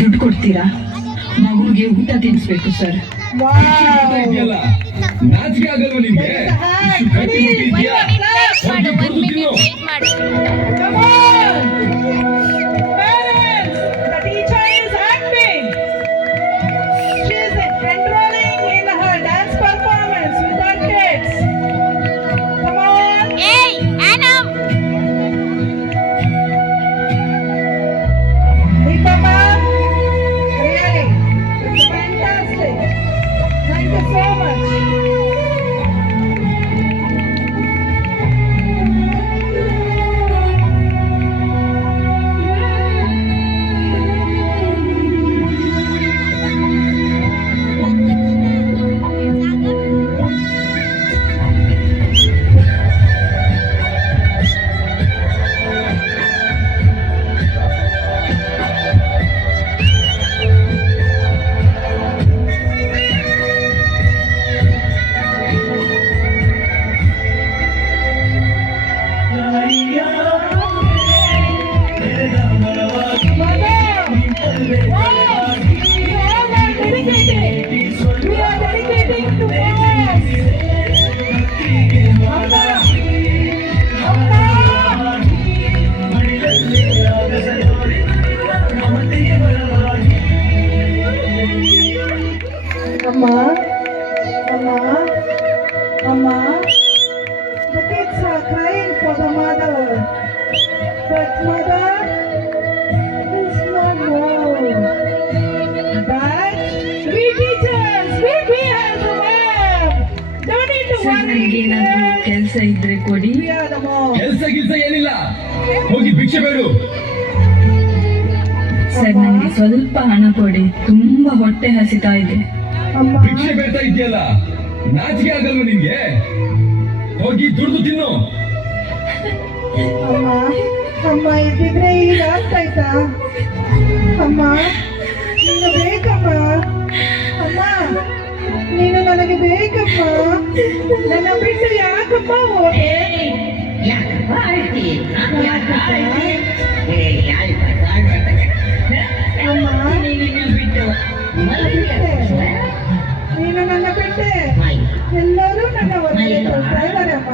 ದುಡ್ಡು ಕೊಡ್ತೀರಾ? ಮಗುಗೆ ಊಟ ತಿನ್ನಿಸ್ಬೇಕು ಸರ್. ಇದೆಯಲ್ಲ, ನಾಚಿಕೆ ಆಗಲ್ವ ನಿಮ್ಗೆ? ಇಷ್ಟು ಗಟ್ಟಿ ಮುಟ್ಟಿ ಇದೆಯಾ? ಹೋಗಿ ದುಡ್ದು ತಿನ್ನು. Amma, Amma, Amma, the kids are crying for the mother. But mother is not well. But we teachers, we parents, mom, don't need to sir, ನನಗೆ ಏನಾದರೂ worry. ಕೆಲಸ ಇದ್ರೆ ಕೊಡಿ. We are the mom. ಕೆಲ್ಸ ಏನಿಲ್ಲ, ಹೋಗಿ ಭಿಕ್ಷೆ ಬೇಡು. ಸರ್, ನನಗೆ ಸ್ವಲ್ಪ ಹಣ ಕೊಡಿ, ತುಂಬಾ ಹೊಟ್ಟೆ ಹಸಿತಾ ಇದೆ. Amma, ಭಿಕ್ಷೆ ಬೇಡ್ತಾ ಇದೆಯಲ್ಲ, ನಾಚಿಕೆ ಆಗಲ್ವ ನಿಮ್ಗೆ? ಹೋಗಿ ದುಡ್ದು ತಿನ್ನು. Amma, ಅಮ್ಮ ಇದ್ದಿದ್ರೆ ಈಗ ಆಗ್ತಾಯ್ತಾ? ಅಮ್ಮ, ನೀನು ಬೇಕಮ್ಮ. ಅಮ್ಮ, ನೀನು ನನಗೆ ಬೇಕಮ್ಮ. ನನ್ನ ಬಿಟ್ಟು ಯಾಕಮ್ಮ ಹೋದೆ? ಅಮ್ಮ, ನೀನು ನನ್ನ ಬಿಟ್ಟೆ ಎಲ್ಲರೂ ನನ್ನ ಹೊರಗೆ ಕೊಡ್ತಾ ಇದ್ದಾರೆ ಅಮ್ಮ.